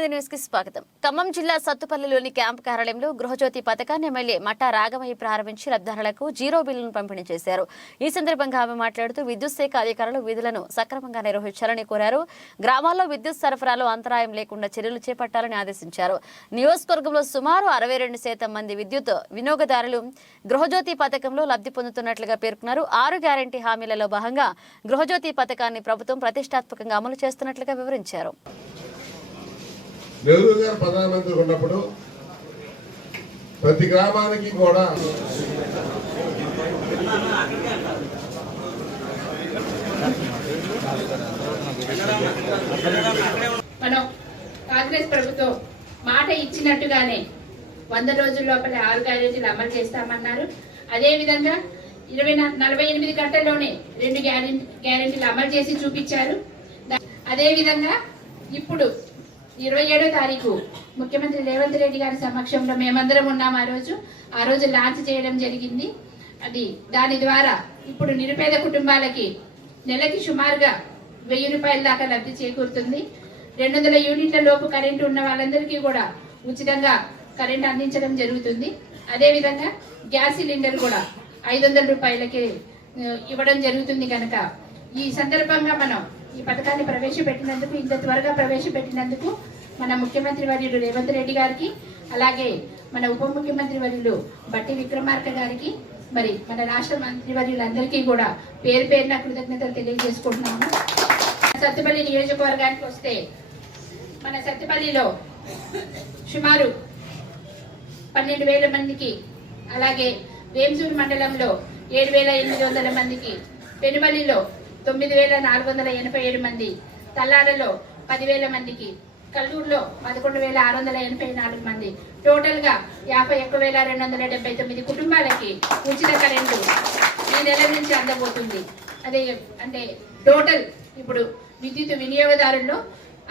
ప్రతినిధి న్యూస్ కి స్వాగతం. ఖమ్మం జిల్లా సత్తుపల్లిలోని క్యాంపు కార్యాలయంలో గృహజ్యోతి పథకాన్ని ఎమ్మెల్యే మట్టా రాఘవయ్య ప్రారంభించి లబ్ధిదారులకు జీరో బిల్లును పంపిణీ చేశారు. ఈ సందర్భంగా ఆమె మాట్లాడుతూ విద్యుత్ శాఖ అధికారులు విధులను సక్రమంగా నిర్వహించాలని కోరారు. గ్రామాల్లో విద్యుత్ సరఫరాలో అంతరాయం లేకుండా చర్యలు చేపట్టాలని ఆదేశించారు. నియోజకవర్గంలో సుమారు 62% మంది విద్యుత్ వినియోగదారులు గృహజ్యోతి పథకంలో లబ్ధి పొందుతున్నట్లుగా పేర్కొన్నారు. 6 గ్యారంటీ హామీలలో భాగంగా గృహజ్యోతి పథకాన్ని ప్రభుత్వం ప్రతిష్టాత్మకంగా అమలు చేస్తున్నట్లుగా వివరించారు. నెహ్రూ గారు ప్రధానమంత్రి ఉన్నప్పుడు ప్రతి గ్రామానికి కూడా మనం కాంగ్రెస్ ప్రభుత్వం మాట ఇచ్చినట్టుగానే 100 రోజుల లోపల 6 గ్యారెంటీలు అమలు చేస్తామన్నారు. అదేవిధంగా 48 గంటల్లోనే 2 గ్యారెంటీలు అమలు చేసి చూపించారు. అదేవిధంగా ఇప్పుడు 27వ తారీఖు ముఖ్యమంత్రి రేవంత్ రెడ్డి గారి సమక్షంలో మేమందరం ఉన్నాం. ఆ రోజు లాంచ్ చేయడం జరిగింది. దాని ద్వారా ఇప్పుడు నిరుపేద కుటుంబాలకి నెలకి సుమారుగా 1000 రూపాయల దాకా లబ్ధి చేకూరుతుంది. 200 యూనిట్ల లోపు కరెంటు ఉన్న వాళ్ళందరికీ కూడా ఉచితంగా కరెంటు అందించడం జరుగుతుంది. అదేవిధంగా గ్యాస్ సిలిండర్ కూడా 500 రూపాయలకి ఇవ్వడం జరుగుతుంది. కనుక ఈ సందర్భంగా మనం ఈ పథకాన్ని ప్రవేశపెట్టినందుకు, ఇంత త్వరగా ప్రవేశపెట్టినందుకు మన ముఖ్యమంత్రి వర్యులు రేవంత్ రెడ్డి గారికి, అలాగే మన ఉప ముఖ్యమంత్రి వర్యులు బట్టి విక్రమార్క గారికి, మరి మన రాష్ట్ర మంత్రి వర్యులందరికీ కూడా పేరు పేరున కృతజ్ఞతలు తెలియజేసుకుంటున్నాము. సత్తుపల్లి నియోజకవర్గానికి వస్తే మన సత్తుపల్లిలో సుమారు 12,000 మందికి, అలాగే వేంసూరు మండలంలో 7,800 మందికి, పెనుమల్లిలో 9,487 మంది, తల్లాడలో 10,000 మందికి, కల్లూరులో 11,684 మంది, టోటల్ గా 51,279 కుటుంబాలకి ఉచిత కరెంటు ఈ నెల నుంచి అందబోతుంది. అదే అంటే టోటల్ ఇప్పుడు విద్యుత్ వినియోగదారుల్లో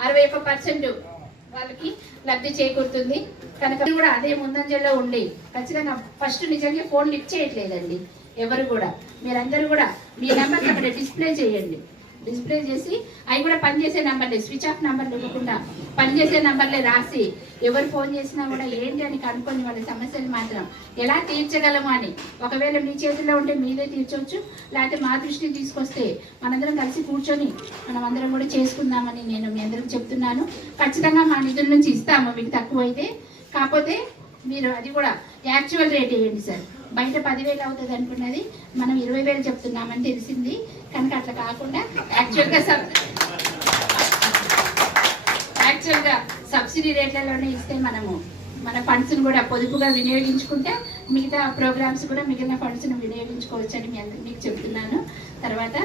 61% వాళ్ళకి లబ్ధి చేకూరుతుంది. కనుక కూడా అదే ముందంజల్లో ఉండి ఖచ్చితంగా ఫస్ట్ నిజంగా ఫోన్ లిఫ్ట్ చేయట్లేదండి ఎవరు కూడా. మీరందరూ కూడా మీ నెంబర్ అక్కడ డిస్ప్లే చేయండి. డిస్ప్లే చేసి అవి కూడా పనిచేసే నెంబర్లే, స్విచ్ ఆఫ్ నెంబర్లు ఇవ్వకుండా పనిచేసే నెంబర్లే రాసి ఎవరు ఫోన్ చేసినా కూడా ఏంటి అని కనుక్కొని వాళ్ళ సమస్యలు మాత్రం ఎలా తీర్చగలము అని, ఒకవేళ మీ చేతిలో ఉంటే మీదే తీర్చవచ్చు, లేకపోతే మా దృష్టికి తీసుకొస్తే మనందరం కలిసి కూర్చొని మనం అందరం కూడా చేసుకుందామని నేను మీ అందరికి చెప్తున్నాను. ఖచ్చితంగా మా నిధుల నుంచి ఇస్తాము మీకు తక్కువైతే. కాకపోతే మీరు అది కూడా యాక్చువల్ రేట్ వేయండి సార్. బయట 10,000 అవుతుంది అనుకున్నది మనం 20,000 చెప్తున్నామని తెలిసింది. కనుక అట్లా కాకుండా యాక్చువల్గా సబ్సిడీ రేట్లలోనే ఇస్తే మనము మన ఫండ్స్ను కూడా పొదుపుగా వినియోగించుకుంటే మిగతా ప్రోగ్రామ్స్ కూడా మిగిలిన ఫండ్స్ను వినియోగించుకోవచ్చు అని మీకు చెప్తున్నాను. తర్వాత